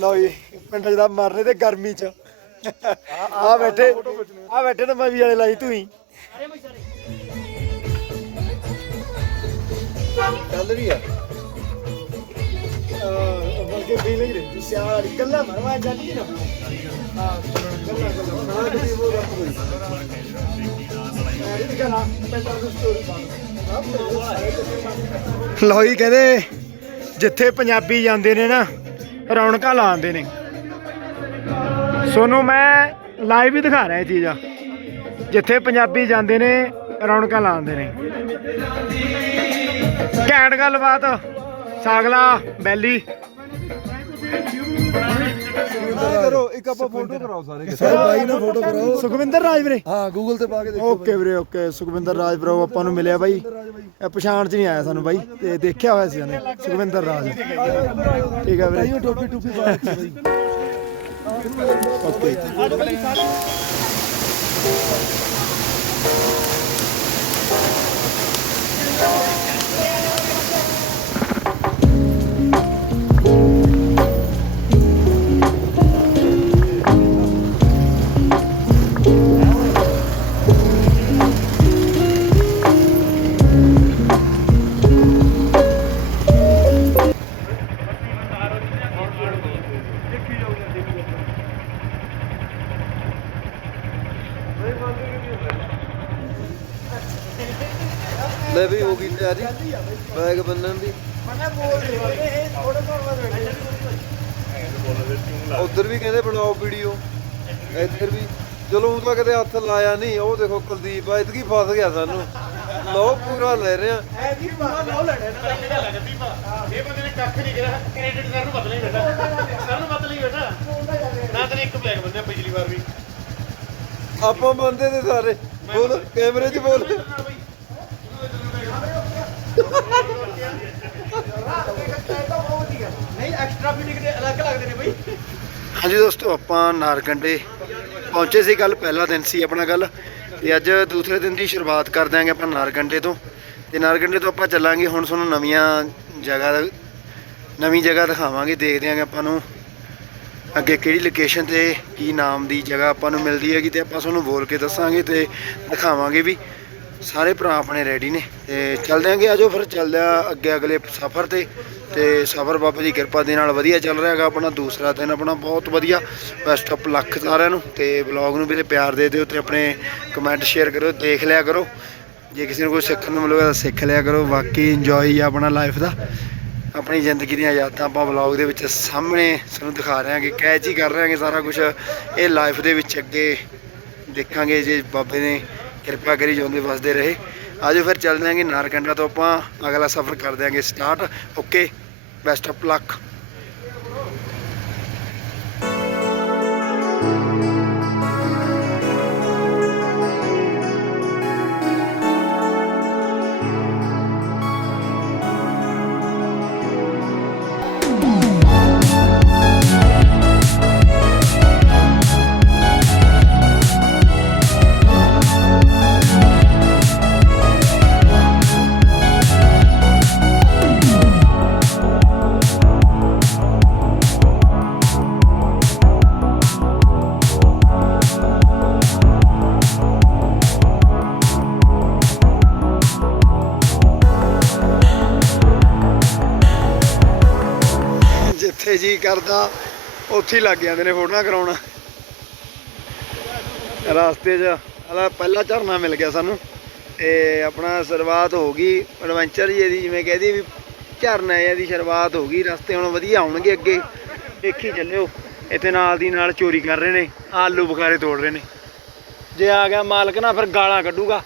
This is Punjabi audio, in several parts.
ਲਓ ਜੀ ਪਿੰਡ ਦਾ ਮਰਨੇ ਤੇ ਗਰਮੀ ਚ। ਆ ਬੈਠੇ ਆ ਬੈਠੇ ਤੇ ਮਵੀ ਵਾਲੇ ਲਾਈ ਤੂੰ ਹੀ ਚੱਲ ਰਹੀ ਆ। ਬਲਕਿ ਫੀਲਿੰਗ ਰਹੀ। ਸਿਆਲ ਕੱਲਾ ਮਰਵਾ ਜਾਂਦੀ ਨਾ ਹਾਂ ਕੱਲਾ ਕੱਲਾ ਨਾ ਕਦੀ ਉਹ ਰੱਬ ਹੋਈ। ਇਹ ਕਹਣਾ ਪਿੰਡ ਦਾ ਸਟੋਰੀ ਲਓ ਜੀ ਕਹਿੰਦੇ ਜਿੱਥੇ ਪੰਜਾਬੀ ਜਾਂਦੇ ਨੇ ਨਾ ਰੌਣਕਾਂ ਲਾਉਂਦੇ ਨੇ। ਸੋਨੂੰ ਮੈਂ ਲਾਈਵ ਹੀ ਦਿਖਾ ਰਿਹਾ ਇਹ ਚੀਜ਼ ਜਿੱਥੇ ਪੰਜਾਬੀ ਜਾਂਦੇ ਨੇ, ਰੌਣਕਾਂ ਲਾਉਂਦੇ ਨੇ। ਘੈਂਟ ਗੱਲਬਾਤ, ਸਾਗਲਾ, ਬੈਲੀ। ਕਰੋ ਇੱਕ ਆਪਾਂ ਫੋਟੋ ਕਰਾਓ ਸਾਰੇ ਸਾਰੇ ਬਾਈ ਨਾਲ। ਫੋਟੋ ਕਰਾਓ। ਸੁਖਵਿੰਦਰ ਰਾਜ ਵੀਰੇ। ਹਾਂ ਗੂਗਲ ਤੇ ਪਾ ਕੇ ਦੇਖੋ ਓਕੇ ਵੀਰੇ ਓਕੇ ਸੁਖਵਿੰਦਰ ਰਾਜ ਬ్రో ਆਪਾਂ ਨੂੰ ਮਿਲਿਆ ਬਾਈ। ਇਹ ਪਛਾਣ ਚ ਨਹੀਂ ਆਇਆ ਸਾਨੂੰ ਬਾਈ ਤੇ ਦੇਖਿਆ ਹੋਇਆ ਸੀ ਉਹਨੇ ਸੁਖਵਿੰਦਰ ਰਾਜ। ਠੀਕ ਆ ਵੀਰੇ। ਟੋਪੀ ਟੋਪੀ ਪਾ ਰੱਖੀ ਬਾਈ ਓਕੇ ਤਿਆਰੀ ਬੈਗ ਬੰਨਣ ਦੀ। ਉਧਰ ਵੀ ਕਹਿੰਦੇ ਬਣਾਓ ਵੀਡੀਓ। ਇੱਧਰ ਵੀ। ਚਲੋ ਉਹ ਤਾਂ ਕਦੇ ਹੱਥ ਲਾਇਆ ਨਹੀਂ। ਉਹ ਦੇਖੋ ਕੁਲਦੀਪ ਆ ਇਤਕੀ ਫਸ ਗਿਆ ਸਾਨੂੰ। ਲਓ ਪੂਰਾ ਲੈ ਰਹੇ ਆ ਇਹ ਬੰਦੇ ਨੇ ਕੱਖ ਨਹੀਂ ਕਰਿਆ ਕ੍ਰੈਡਿਟ ਸਰ ਨੂੰ ਬਦਲੇ ਬੇਟਾ ਸਰ ਨੂੰ ਬਦਲੇ ਬੇਟਾ ਨਾ ਤੇਰੇ ਇੱਕ ਬਲੈਕ ਬੰਦੇ ਪਿਛਲੀ ਵਾਰ ਵੀ। ਆਪਾਂ ਬੰਦੇ ਤੇ ਸਾਰੇ। ਬੋਲ ਕੈਮਰੇ 'ਚ ਬੋਲ ਨਹੀਂ ਐਕਸਟਰਾ ਫਿਟਿੰਗ ਦੇ ਅਲੱਗ ਲੱਗਦੇ ਨੇ ਬਈ ਹਾਂਜੀ ਦੋਸਤੋ, ਆਪਾਂ ਨਾਰਕੰਡੇ ਪਹੁੰਚੇ ਸੀ ਕੱਲ ਪਹਿਲਾ ਦਿਨ ਸੀ ਆਪਣਾ ਕੱਲ ਤੇ ਅੱਜ ਦੂਸਰੇ ਦਿਨ ਦੀ ਸ਼ੁਰੂਆਤ ਕਰ ਦਿਆਂਗੇ ਆਪਾਂ ਨਾਰਕੰਡੇ ਤੋਂ। ਤੇ ਨਾਰਕੰਡੇ ਤੋਂ ਆਪਾਂ ਚੱਲਾਂਗੇ, ਹੁਣ ਤੁਹਾਨੂੰ ਨਵੀਆਂ ਜਗ੍ਹਾ ਨਵੀਂ ਜਗ੍ਹਾ ਦਿਖਾਵਾਂਗੇ ਦੇਖਦੇ ਆਂਗੇ ਆਪਾਂ ਨੂੰ। ਅੱਗੇ ਕਿਹੜੀ ਲੋਕੇਸ਼ਨ ਤੇ ਕੀ ਨਾਮ ਦੀ ਜਗ੍ਹਾ ਆਪਾਂ ਨੂੰ ਮਿਲਦੀ ਹੈਗੀ ਤੇ ਆਪਾਂ ਤੁਹਾਨੂੰ ਬੋਲ ਕੇ ਦੱਸਾਂਗੇ ਤੇ ਦਿਖਾਵਾਂਗੇ ਵੀ। ਸਾਰੇ ਭਰਾ ਆਪਣੇ ਰੈਡੀ ਨੇ ਤੇ ਚੱਲਦੇ ਆਂਗੇ, ਆਜੋ ਫਿਰ ਚੱਲਦੇ ਆ ਅੱਗੇ ਅਗਲੇ ਸਫ਼ਰ ਤੇ। ਤੇ ਸਫ਼ਰ ਬਾਬੇ ਦੀ ਕਿਰਪਾ ਦੇ ਨਾਲ ਵਧੀਆ ਚੱਲ ਰਿਹਾ ਹੈਗਾ ਆਪਣਾ, ਦੂਸਰਾ ਦਿਨ ਆਪਣਾ ਬਹੁਤ ਵਧੀਆ। ਬੈਸਟ ਆਫ ਲੱਕ ਸਾਰਿਆਂ ਨੂੰ ਤੇ ਵਲੌਗ ਨੂੰ ਵੀਰੇ ਪਿਆਰ ਦੇ ਦਿਓ ਤੇ ਆਪਣੇ ਕਮੈਂਟ ਸ਼ੇਅਰ ਕਰੋ ਦੇਖ ਲਿਆ ਕਰੋ। ਜੇ ਕਿਸੇ ਨੂੰ ਕੁਝ ਸਿੱਖਣ ਨੂੰ ਮਿਲੂਗਾ ਤਾਂ ਸਿੱਖ ਲਿਆ ਕਰੋ, ਬਾਕੀ ਇੰਜੋਏ ਆ ਆਪਣਾ ਲਾਈਫ ਦਾ। ਆਪਣੀ ਜ਼ਿੰਦਗੀ ਦੀਆਂ ਯਾਦਾਂ ਆਪਾਂ ਵਲੌਗ ਦੇ ਵਿੱਚ ਸਾਹਮਣੇ ਤੁਹਾਨੂੰ ਦਿਖਾ ਰਹੇ ਹਾਂਗੇ, ਕੈਚ ਹੀ ਕਰ ਰਹੇ ਹਾਂਗੇ ਸਾਰਾ ਕੁਝ ਇਹ ਲਾਈਫ ਦੇ ਵਿੱਚ ਅੱਗੇ ਦੇਖਾਂਗੇ ਜੇ ਬਾਬੇ ਨੇ ਕਿਰਪਾ ਕਰੀ ਜਿਉਂਦੇ ਵਸਦੇ ਰਹੇ। ਆਜੋ ਫਿਰ ਚੱਲਦੇ ਆਂਗੇ ਨਾਰਕੰਡਾ ਤੋਂ ਆਪਾਂ ਅਗਲਾ ਸਫ਼ਰ ਕਰ ਦਿਆਂਗੇ start okay best of luck ਕਰਦਾ ਉੱਥੇ ਹੀ ਲੱਗ ਜਾਂਦੇ ਨੇ ਫੋਟੋਆਂ ਕਰਾਉਣ। ਰਸਤੇ 'ਚ ਹਲਾ ਪਹਿਲਾ ਝਰਨਾ ਮਿਲ ਗਿਆ ਸਾਨੂੰ। ਤੇ ਆਪਣਾ ਸ਼ੁਰੂਆਤ ਹੋ ਗਈ ਐਡਵੈਂਚਰ ਜੀ ਦੀ ਜਿਵੇਂ ਕਹਦੀ ਵੀ ਝਰਨਾ ਹੈ ਦੀ ਸ਼ੁਰੂਆਤ ਹੋ ਗਈ, ਰਸਤੇ ਹੁਣ ਵਧੀਆ ਆਉਣਗੇ ਅੱਗੇ। ਦੇਖੀ ਚੱਲਿਓ, ਇੱਥੇ ਨਾਲ ਦੀ ਨਾਲ ਚੋਰੀ ਕਰ ਰਹੇ ਨੇ, ਆਲੂ ਬੁਖਾਰੇ ਤੋੜ ਰਹੇ ਨੇ। ਜੇ ਆ ਗਿਆ ਮਾਲਕ ਨਾ ਫਿਰ ਗਾਲਾਂ ਕੱਢੂਗਾ।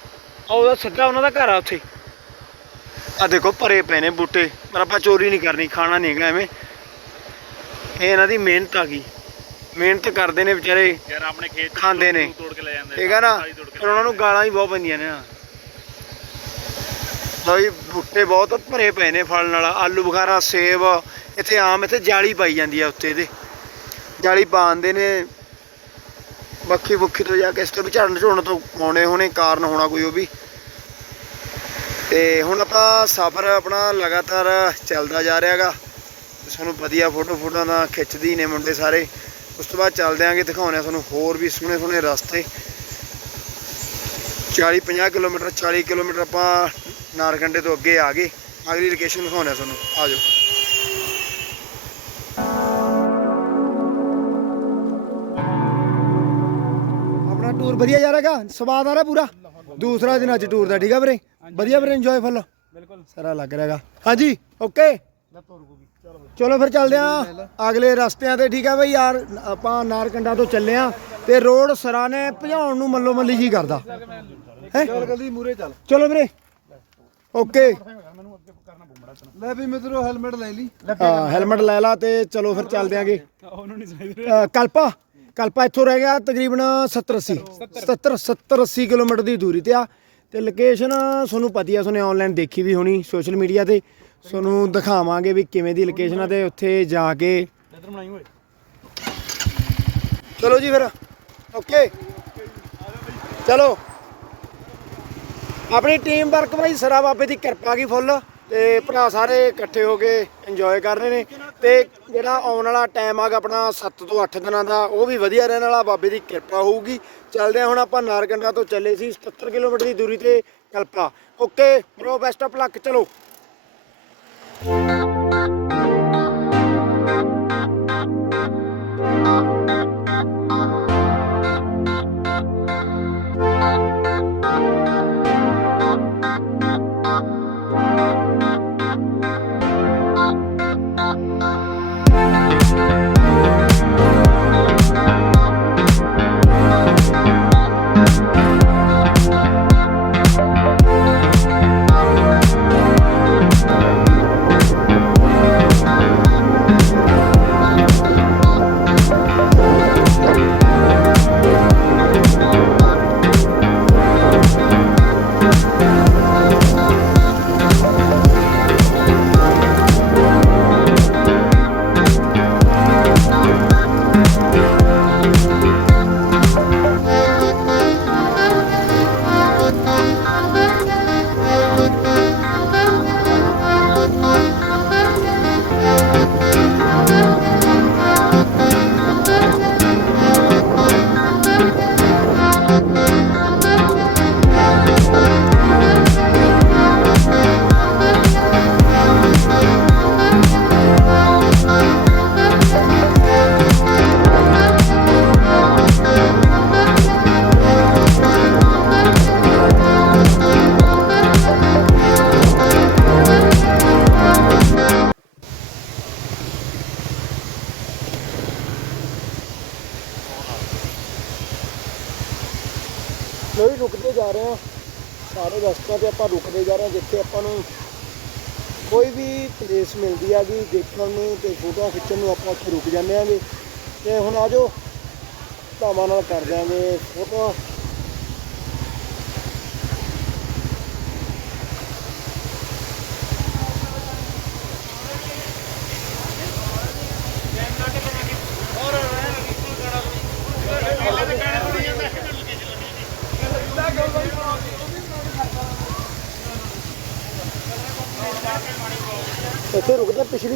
ਆ ਉਹਦਾ ਸਿੱਧਾ ਉਹਨਾਂ ਦਾ ਘਰ ਆ ਉੱਥੇ। ਆ ਦੇਖੋ ਭਰੇ ਪਏ ਨੇ ਬੂਟੇ, ਪਰ ਆਪਾਂ ਚੋਰੀ ਨਹੀਂ ਕਰਨੀ, ਖਾਣਾ ਨਹੀਂ ਹੈਗਾ ਐਵੇਂ। ਇਹ ਇਹਨਾਂ ਦੀ ਮਿਹਨਤ ਆ ਗਈ। ਮਿਹਨਤ ਕਰਦੇ ਨੇ ਵਿਚਾਰੇ। ਯਾਰ ਆਪਣੇ ਖੇਤ ਖਾਂਦੇ ਨੇ। ਤੋੜ ਕੇ ਲੈ ਜਾਂਦੇ ਠੀਕ ਹੈ ਨਾ? ਪਰ ਉਹਨਾਂ ਨੂੰ ਗਾਲਾਂ ਹੀ ਬਹੁਤ ਪੈਂਦੀਆਂ ਨੇ ਨਾ ਲਓ ਜੀ ਬੂਟੇ ਬਹੁਤ ਭਰੇ ਪਏ ਨੇ ਫਲਣ ਵਾਲਾ ਆਲੂ ਬੁਖਾਰਾ ਸੇਬ ਇੱਥੇ ਆਮ ਇੱਥੇ ਜਾਲੀ ਪਾਈ ਜਾਂਦੀ ਆ ਉੱਤੇ ਇਹਦੇ ਜਾਲੀ ਪਾਉਂਦੇ ਨੇ। ਬੱਖੀ ਬੁੱਖੀ ਤੋਂ ਜਾ ਕੇ ਇਸ ਤੋਂ ਵੀ ਝੜਨ ਝੋਣ ਤੋਂ ਆਉਣੇ ਹੋਣੇ ਕਾਰਨ ਹੋਣਾ ਕੋਈ ਉਹ ਵੀ। ਤੇ ਹੁਣ ਆਪਾਂ ਸਫ਼ਰ ਆਪਣਾ ਲਗਾਤਾਰ ਚੱਲਦਾ ਜਾ ਰਿਹਾਗਾ ਤੇ ਤੁਹਾਨੂੰ ਵਧੀਆ ਫੋਟੋ ਫੋਟੋਆਂ ਦਾ ਖਿੱਚਦੀ ਨੇ ਮੁੰਡੇ ਸਾਰੇ। ਉਸ ਤੋਂ ਬਾਅਦ ਚੱਲਦੇ ਆਂਗੇ ਦਿਖਾਉਣੇ ਤੁਹਾਨੂੰ ਹੋਰ ਵੀ ਸੋਹਣੇ ਸੋਹਣੇ ਰਸਤੇ। 40 50 ਕਿਲੋਮੀਟਰ 40 ਕਿਲੋਮੀਟਰ ਆਪਾਂ ਨਾਰਕੰਡੇ ਤੋਂ ਅੱਗੇ ਆ ਗਏ। ਅਗਲੀ ਲੋਕੇਸ਼ਨ ਦਿਖਾਉਣੇ ਤੁਹਾਨੂੰ। ਆ ਜਾਓ। ਆਪਣਾ ਟੂਰ ਵਧੀਆ ਜਾ ਰਿਹਾਗਾ ਸਵਾਦ ਆ ਰਿਹਾ ਪੂਰਾ। ਦੂਸਰਾ ਦਿਨ ਅੱਜ ਟੂਰ ਦਾ ਠੀਕ ਆ ਵੀਰੇ? ਵਧੀਆ ਵੀਰੇ ਇੰਜੋਏ ਫੁੱਲ। ਬਿਲਕੁਲ। ਸਾਰਾ ਲੱਗ ਰਿਹਾਗਾ। ਹਾਂਜੀ ਓਕੇ ਚਲੋ ਫਿਰ ਚੱਲਦੇ ਆ। ਅਗਲੇ ਰਸਤਿਆਂ ਤੇ ਠੀਕ ਆ ਬਈ ਯਾਰ ਆਪਾਂ ਨਾਰਕੰਡਾ ਤੋਂ ਚੱਲੇ ਆ ਤੇ ਰੋਡ ਸਰਾਣੇ ਭਜਾਉਣ ਨੂੰ ਮੱਲੋ ਮੱਲੀ ਜੀ ਕਰਦਾ। ਹੈ? ਚੱਲ ਗਲਦੀ ਮੂਰੇ ਚੱਲ। ਚਲੋ ਵੀਰੇ। ਓਕੇ। ਲੈ ਵੀ ਮਿੱਤਰੋ ਹੈਲਮਟ ਲੈ ਲਈ। ਹਾਂ ਹੈਲਮਟ ਲੈ ਲਾ ਤੇ ਚਲੋ ਫਿਰ ਚੱਲਦੇ ਆਂਗੇ ਉਹਨੂੰ ਨਹੀਂ ਚਾਹੀਦੇ ਅ, ਕਲਪਾ ਕਲਪਾ ਇੱਥੋਂ ਰਹਿ ਗਿਆ ਤਕਰੀਬਨ 70 80 70 70 80 ਕਿਲੋਮੀਟਰ ਦੀ ਦੂਰੀ ਤੇ ਆ। ਤੇ ਲੋਕੇਸ਼ਨ ਤੁਹਾਨੂੰ ਪਤੀ ਆ ਤੁਹਾਨੂੰ ਆਨਲਾਈਨ ਦੇਖੀ ਵੀ ਹੋਣੀ ਸੋਸ਼ਲ ਮੀਡੀਆ ਤੇ। ਤੁਹਾਨੂੰ ਦਿਖਾਵਾਂਗੇ ਵੀ ਕਿਵੇਂ ਦੀ ਲੋਕੇਸ਼ਨ ਆ ਤੇ ਉੱਥੇ ਜਾ ਕੇ। ਚਲੋ ਜੀ ਫਿਰ। ਓਕੇ ਚਲੋ। ਆਪਣੀ ਟੀਮ ਵਰਕ ਭਾਈ ਸਰਾ ਬਾਬੇ ਦੀ ਕਿਰਪਾ ਕੀ ਫੁੱਲ ਤੇ ਭਰਾ ਸਾਰੇ ਇਕੱਠੇ ਹੋ ਕੇ ਇੰਜੋਏ ਕਰ ਰਹੇ ਨੇ ਤੇ ਜਿਹੜਾ ਆਉਣ ਵਾਲਾ ਟਾਈਮ ਆਗਾ ਆਪਣਾ 7 ਤੋਂ 8 ਦਿਨਾਂ ਦਾ ਉਹ ਵੀ ਵਧੀਆ ਰਹਿਣ ਵਾਲਾ ਬਾਬੇ ਦੀ ਕਿਰਪਾ ਹੋਊਗੀ। ਚੱਲਦੇ ਆ ਹੁਣ ਆਪਾਂ ਨਾਰਗੰਡਾ ਤੋਂ ਚੱਲੇ ਸੀ 77 ਕਿਲੋਮੀਟਰ ਦੀ ਦੂਰੀ ਤੇ Kalpa. Okay bro best of luck ਚਲੋ। ਲੋਈ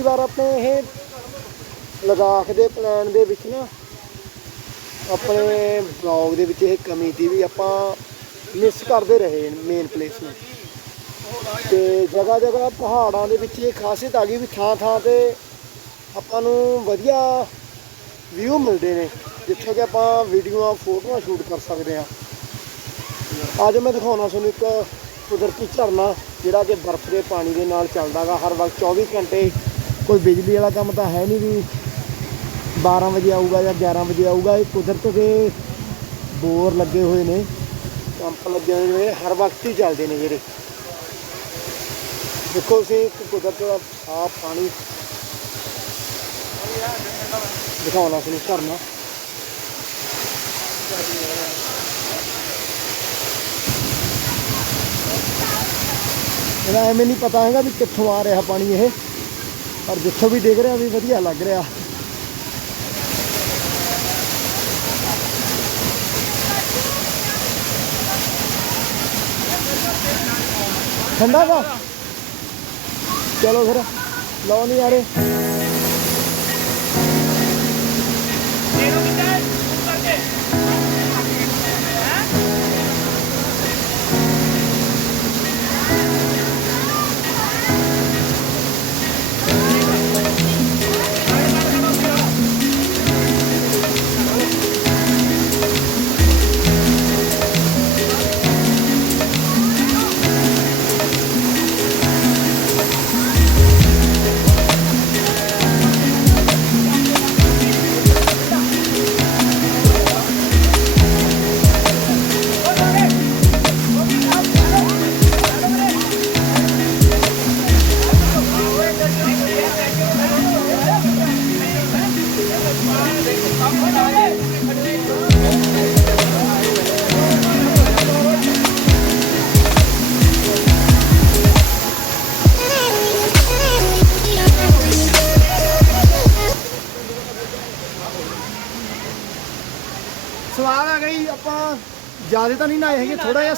ਪਿਛਲੀ ਵਾਰ ਆਪਣੇ ਇਹ ਲਦਾਖ ਦੇ ਪਲਾਨ ਦੇ ਵਿੱਚ ਨਾ, ਆਪਣੇ ਬਲੌਗ ਦੇ ਵਿੱਚ ਇਹ ਕਮੀ ਸੀ ਵੀ ਆਪਾਂ ਮਿਸ ਕਰਦੇ ਰਹੇ ਮੇਨ ਪਲੇਸ ਨੂੰ। ਤੇ ਜਗ੍ਹਾ ਜਗ੍ਹਾ ਪਹਾੜਾਂ ਦੇ ਵਿੱਚ ਇਹ ਖਾਸੀਅਤ ਆ ਗਈ ਵੀ ਥਾਂ ਥਾਂ ਤੇ ਆਪਾਂ ਨੂੰ ਵਧੀਆ ਵਿਊ ਮਿਲਦੇ ਨੇ, ਜਿੱਥੇ ਕਿ ਆਪਾਂ ਵੀਡੀਓਆਂ ਫੋਟੋਆਂ ਸ਼ੂਟ ਕਰ ਸਕਦੇ ਹਾਂ। ਅੱਜ ਮੈਂ ਦਿਖਾਉਣਾ ਤੁਹਾਨੂੰ ਇੱਕ ਕੁਦਰਤੀ ਝਰਨਾ, ਜਿਹੜਾ ਕਿ ਬਰਫ਼ ਦੇ ਪਾਣੀ ਦੇ ਨਾਲ ਚੱਲਦਾਗਾ ਹਰ ਵਕਤ 24 ਘੰਟੇ ਕੋਈ ਬਿਜਲੀ ਵਾਲਾ ਕੰਮ ਤਾਂ ਹੈ ਨਹੀਂ ਵੀ 12 ਵਜੇ ਆਊਗਾ ਜਾਂ 11 ਵਜੇ ਆਊਗਾ, ਇਹ ਕੁਦਰਤ ਦੇ ਬੋਰ ਲੱਗੇ ਹੋਏ ਨੇ, ਪੰਪ ਲੱਗੇ ਹੋਏ ਨੇ, ਹਰ ਵਕਤ ਹੀ ਚੱਲਦੇ ਨੇ ਜਿਹੜੇ। ਦੇਖੋ ਤੁਸੀਂ ਇੱਕ ਕੁਦਰਤ ਦਾ ਸਾਫ਼ ਪਾਣੀ ਦਿਖਾਉਣਾ ਤੁਹਾਨੂੰ ਝਰਨਾ ਇਹਦਾ ਐਵੇਂ ਨਹੀਂ ਪਤਾ ਹੈਗਾ ਵੀ ਕਿੱਥੋਂ ਆ ਰਿਹਾ ਪਾਣੀ ਇਹ। ਔਰ ਜਿੱਥੋਂ ਵੀ ਦੇਖ ਰਿਹਾ ਵੀ ਵਧੀਆ ਲੱਗ ਰਿਹਾ। ਠੰਡਾ ਵਾ। ਚਲੋ ਫਿਰ, ਲਓ ਨਹੀਂ ਯਾਰੇ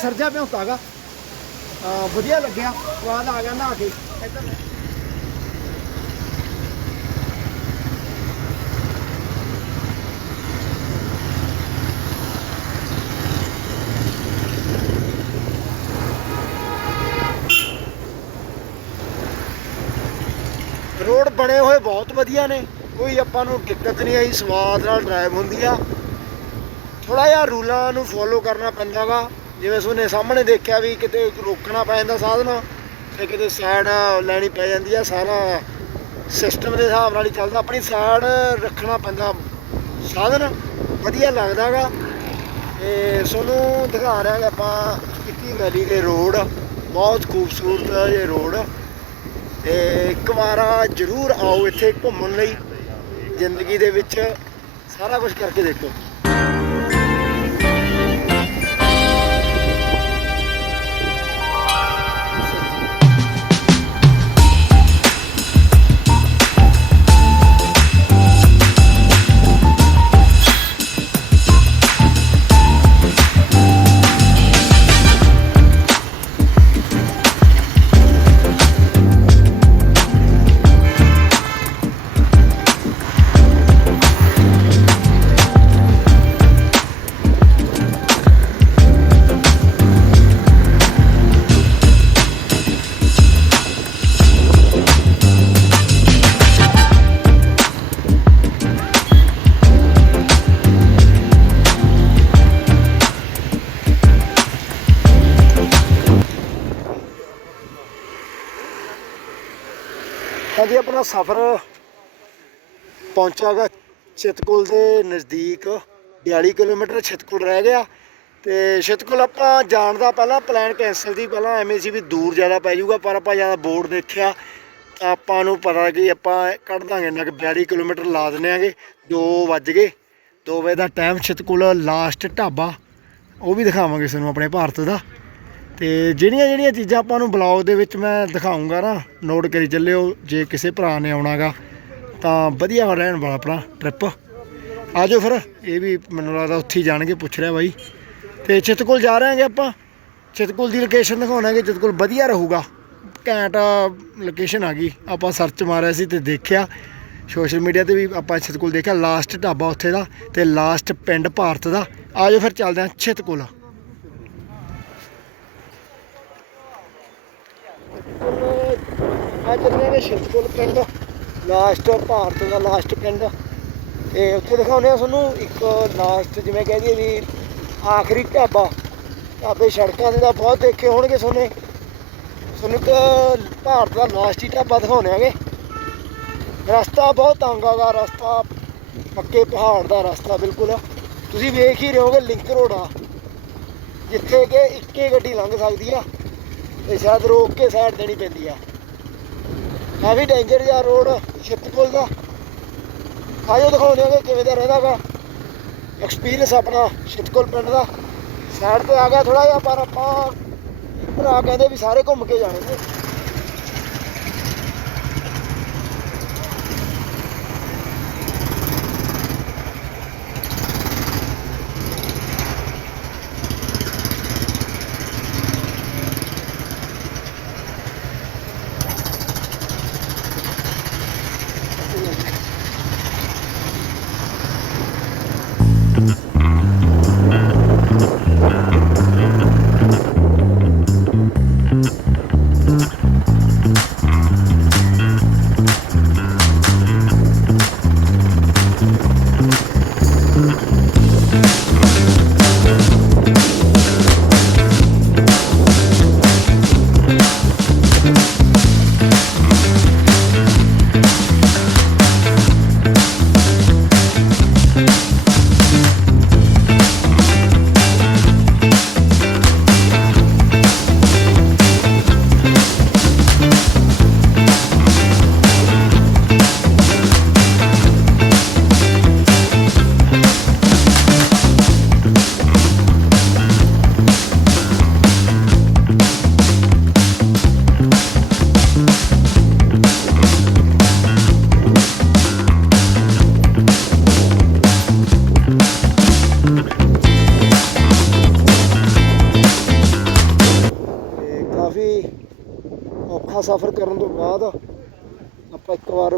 ਸਰਜਾ ਭਿਉਂਤਾਗਾ ਵਧੀਆ ਲੱਗਿਆ, ਸਵਾਦ ਆ ਗਿਆ ਨਹਾ ਕੇ। ਇੱਧਰ ਰੋਡ ਬਣੇ ਹੋਏ ਬਹੁਤ ਵਧੀਆ ਨੇ। ਕੋਈ ਆਪਾਂ ਨੂੰ ਦਿੱਕਤ ਨਹੀਂ ਆਈ, ਸਵਾਦ ਨਾਲ ਡਰਾਈਵ ਹੁੰਦੀ ਆ। ਥੋੜਾ ਜਿਹਾ ਰੂਲਾਂ ਨੂੰ ਫੋਲੋ ਕਰਨਾ ਪੈਂਦਾਗਾ ਜਿਵੇਂ ਸੋਨੇ ਸਾਹਮਣੇ ਦੇਖਿਆ ਵੀ ਕਿਤੇ ਰੋਕਣਾ ਪੈ ਜਾਂਦਾ ਸਾਧਨ ਤੇ ਕਿਤੇ ਸਾਈਡ ਲੈਣੀ ਪੈ ਜਾਂਦੀ ਆ, ਸਾਰਾ ਸਿਸਟਮ ਦੇ ਹਿਸਾਬ ਨਾਲ ਹੀ ਚੱਲਦਾ, ਆਪਣੀ ਸਾਈਡ ਰੱਖਣਾ ਪੈਂਦਾ। ਸਾਧਨ ਵਧੀਆ ਲੱਗਦਾਗਾ ਤੇ ਤੁਹਾਨੂੰ ਦਿਖਾ ਰਿਹਾ ਕਿ ਆਪਾਂ ਕਿੱਤੀ ਵੈਲੀ ਦੇ ਰੋਡ ਬਹੁਤ ਖੂਬਸੂਰਤ ਇਹ ਰੋਡ ਤੇ ਇੱਕ ਵਾਰ ਜ਼ਰੂਰ ਆਓ ਇੱਥੇ ਘੁੰਮਣ ਲਈ, ਜ਼ਿੰਦਗੀ ਦੇ ਵਿੱਚ ਸਾਰਾ ਕੁਝ ਕਰਕੇ ਦੇਖੋ। ਸਫ਼ਰ ਪਹੁੰਚਾਗਾ ਚਿਤਕੁਲ ਦੇ ਨਜ਼ਦੀਕ 42 ਕਿਲੋਮੀਟਰ ਚਿਤਕੁਲ ਰਹਿ ਗਿਆ ਤੇ ਚਿਤਕੁਲ ਆਪਾਂ ਜਾਣ ਦਾ ਪਹਿਲਾਂ ਪਲਾਨ ਕੈਨਸਲ ਸੀ, ਪਹਿਲਾਂ ਐਵੇਂ ਸੀ ਵੀ ਦੂਰ ਜ਼ਿਆਦਾ ਪੈ ਜਾਊਗਾ, ਪਰ ਆਪਾਂ ਜ਼ਿਆਦਾ ਬੋਰਡ ਦੇਖਿਆ ਤਾਂ ਆਪਾਂ ਨੂੰ ਪਤਾ ਕਿ ਆਪਾਂ ਕੱਢ ਦਾਂਗੇ ਇੰਨਾ ਕਿ 42 ਕਿਲੋਮੀਟਰ ਲਾ ਦਿੰਦੇ ਆਂਗੇ 2 ਵੱਜ ਗਏ 2 ਵਜੇ ਦਾ ਟਾਈਮ ਚਿਤਕੁਲ ਲਾਸਟ ਢਾਬਾ, ਉਹ ਵੀ ਦਿਖਾਵਾਂਗੇ ਤੁਹਾਨੂੰ ਆਪਣੇ ਭਾਰਤ ਦਾ। ਤੇ ਜਿਹੜੀਆਂ ਜਿਹੜੀਆਂ ਚੀਜ਼ਾਂ ਆਪਾਂ ਨੂੰ ਬਲੌਗ ਦੇ ਵਿੱਚ ਮੈਂ ਦਿਖਾਉਂਗਾ ਨਾ ਨੋਟ ਕਰੀ ਚੱਲਿਓ, ਜੇ ਕਿਸੇ ਭਰਾ ਨੇ ਆਉਣਾਗਾ, ਤਾਂ ਵਧੀਆ ਰਹਿਣ ਵਾਲਾ ਆਪਣਾ ਟ੍ਰਿਪ ਆਜੋ ਫਿਰ, ਇਹ ਵੀ ਮੈਨੂੰ ਲੱਗਦਾ ਉੱਥੇ ਹੀ ਜਾਣਗੇ, ਪੁੱਛ ਰਿਹਾ ਬਾਈ। ਤੇ ਚਿਤਕੁਲ ਜਾ ਰਹੇ ਹਾਂਗੇ ਆਪਾਂ? ਚਿਤਕੁਲ ਦੀ ਲੋਕੇਸ਼ਨ ਦਿਖਾਉਣਾਗੇ, ਚਿਤਕੁਲ ਵਧੀਆ ਰਹੂਗਾ। ਘੈਂਟ ਲੋਕੇਸ਼ਨ ਆ ਗਈ। ਆਪਾਂ ਸਰਚ ਮਾਰਿਆ ਸੀ ਤੇ ਦੇਖਿਆ। ਸੋਸ਼ਲ ਮੀਡੀਆ ਤੇ ਵੀ ਆਪਾਂ ਚਿਤਕੁਲ ਦੇਖਿਆ ਲਾਸਟ ਢਾਬਾ ਉੱਥੇ ਦਾ ਤੇ ਲਾਸਟ ਪਿੰਡ ਭਾਰਤ ਦਾ। ਆਜੋ ਫਿਰ ਚੱਲਦੇ ਹਾਂ ਚਿਤਕੁਲ। ਅੱਜ ਚੱਲੇ ਨੇ ਸ਼ਿਵਕੁਲ ਪਿੰਡ ਲਾਸਟ ਭਾਰਤ ਦਾ ਲਾਸਟ ਪਿੰਡ। ਤੇ ਉੱਥੇ ਦਿਖਾਉਂਦੇ ਆ ਤੁਹਾਨੂੰ ਇੱਕ ਲਾਸਟ ਜਿਵੇਂ ਕਹਿ ਦਈਏ ਵੀ ਆਖਰੀ ਢਾਬਾ। ਢਾਬੇ ਸੜਕਾਂ ਦੇ ਤਾਂ ਬਹੁਤ ਦੇਖੇ ਹੋਣਗੇ ਸੋਨੇ। ਤੁਹਾਨੂੰ ਇੱਕ ਭਾਰਤ ਦਾ ਲਾਸਟ ਹੀ ਢਾਬਾ ਦਿਖਾਉਂਦੇ ਆਗੇ ਰਸਤਾ ਬਹੁਤ ਤੰਗ ਆਗਾ ਰਸਤਾ ਪੱਕੇ ਪਹਾੜ ਦਾ ਰਸਤਾ ਬਿਲਕੁਲ। ਤੁਸੀਂ ਵੇਖ ਹੀ ਰਹੇ ਹੋਗੇ ਲਿੰਕ ਰੋਡ ਆ, ਜਿੱਥੇ ਕਿ ਇੱਕੇ ਗੱਡੀ ਲੰਘ ਸਕਦੀ ਆ। ਤੇ ਸ਼ਾਇਦ ਰੋਕ ਕੇ ਸਾਈਡ ਦੇਣੀ ਪੈਂਦੀ ਆ। ਕਾਫੀ ਡੇਂਜਰ ਜਿਹਾ ਰੋਡ ਛਿੱਤਪੁਲ ਦਾ ਆਜੋ ਦਿਖਾਉਂਦੇ ਹਾਂ ਕਿ ਕਿਵੇਂ ਦਾ ਰਹਿੰਦਾਗਾ ਐਕਸਪੀਰੀਅੰਸ ਆਪਣਾ ਛਿੱਤਪੁਲ ਪਿੰਡ ਦਾ। ਸਾਈਡ ਤੇ ਆ ਗਿਆ ਥੋੜਾ ਜਿਹਾ, ਪਰ ਆਪਾਂ ਭਰਾ ਕਹਿੰਦੇ ਵੀ ਸਾਰੇ ਘੁੰਮ ਕੇ ਜਾਣੇ ਨੇ।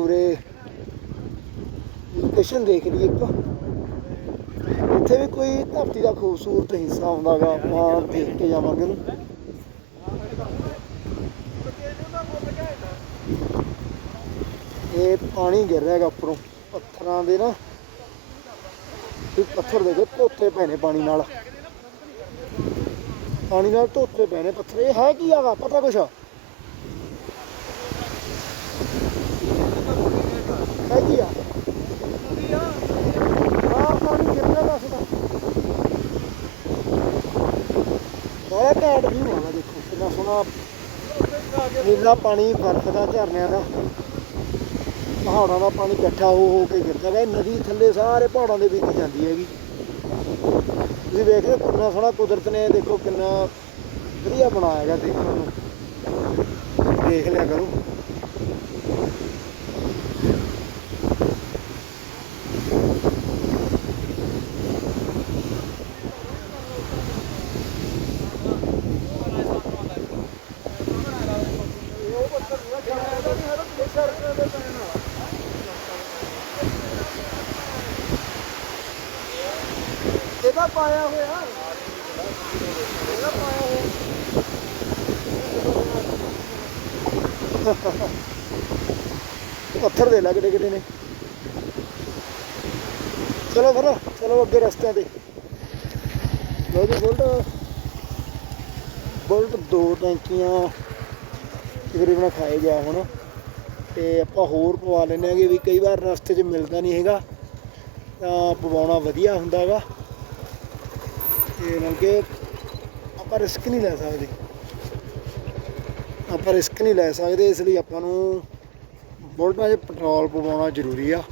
ਉਰੇ ਲੋਕੇਸ਼ਨ ਦੇਖ ਲਈ ਇੱਕ ਇੱਥੇ ਵੀ ਕੋਈ ਧਰਤੀ ਦਾ ਖੂਬਸੂਰਤ ਹਿੱਸਾ ਆਉਂਦਾਗਾ ਆਪਾਂ ਦੇਖ ਕੇ ਜਾਵਾਂਗੇ ਉਹਨੂੰ। ਇਹ ਪਾਣੀ ਗਿਰ ਰਿਹਾ ਹੈਗਾ ਉੱਪਰੋਂ, ਪੱਥਰਾਂ ਦੇ ਨਾ। ਇਹ ਪੱਥਰ ਦੇਖੋ ਧੋਤੇ ਪਏ ਨੇ ਪਾਣੀ ਨਾਲ। ਪਾਣੀ ਨਾਲ ਧੋਤੇ ਪਏ ਨੇ ਪੱਥਰ। ਇਹ ਹੈ ਕੀ ਹੈਗਾ? ਪਤਾ ਕੁਛ ਹੈ ਕੀ ਆ ਆਹ ਪਾਣੀ ਗਿਰ ਰਿਹਾ ਦੱਸਦਾ ਬੜਾ ਘੈਂਟ ਵੀ ਹੋਣਾ ਦੇਖੋ ਕਿੰਨਾ ਪਾਣੀ ਬਰਫ਼ ਦਾ, ਝਰਨਿਆਂ ਦਾ, ਪਹਾੜਾਂ ਦਾ ਪਾਣੀ ਇਕੱਠਾ ਹੋ ਹੋ ਕੇ ਗਿਰਦਾ ਹੈ ਨਦੀ ਥੱਲੇ ਸਾਰੇ ਪਹਾੜਾਂ ਦੇ ਵਿੱਚ ਜਾਂਦੀ ਹੈਗੀ। ਤੁਸੀਂ ਵੇਖਦੇ ਹੋ ਕਿੰਨਾ ਸੋਹਣਾ ਕੁਦਰਤ ਨੇ, ਦੇਖੋ ਕਿੰਨਾ ਵਧੀਆ ਬਣਾਇਆ ਹੈਗਾ ਦੇਖਣ ਨੂੰ। ਦੇਖ ਲਿਆ ਕਰੋ ਇਹਦਾ ਪਾਇਆ ਹੋਇਆ ਇਹਦਾ ਪਾਇਆ ਹੋਇਆ ਪੱਥਰ ਦੇ ਲੱਗ ਕਿਹੜੇ ਨੇ। ਚਲੋ ਫਿਰ, ਚਲੋ ਅੱਗੇ ਰਸਤਿਆਂ ਤੇ। ਲੋ ਜੀ, ਬੁਲਟ। ਬੁਲਟ ਦੋ ਟੈਂਕੀਆਂ ਤਕਰੀਬਨ ਖਾਏ ਗਿਆ ਹੁਣ। ਤੇ ਆਪਾਂ ਹੋਰ ਪਵਾ ਲੈਂਦੇ ਆਂਗੇ ਵੀ ਕਈ ਵਾਰ ਰਸਤੇ 'ਚ ਮਿਲਦਾ ਨਹੀਂ ਹੈਗਾ। ਤਾਂ ਪਵਾਉਣਾ ਵਧੀਆ ਹੁੰਦਾ ਹੈਗਾ। ਤੇ ਨਾਲ ਕਿ ਆਪਾਂ ਰਿਸਕ ਨਹੀਂ ਲੈ ਸਕਦੇ। ਆਪਾਂ ਰਿਸਕ ਨਹੀਂ ਲੈ ਸਕਦੇ, ਇਸ ਲਈ ਆਪਾਂ ਨੂੰ ਬੁਲਟਾਂ 'ਚ ਪੈਟਰੋਲ ਪਵਾਉਣਾ ਜ਼ਰੂਰੀ ਆ।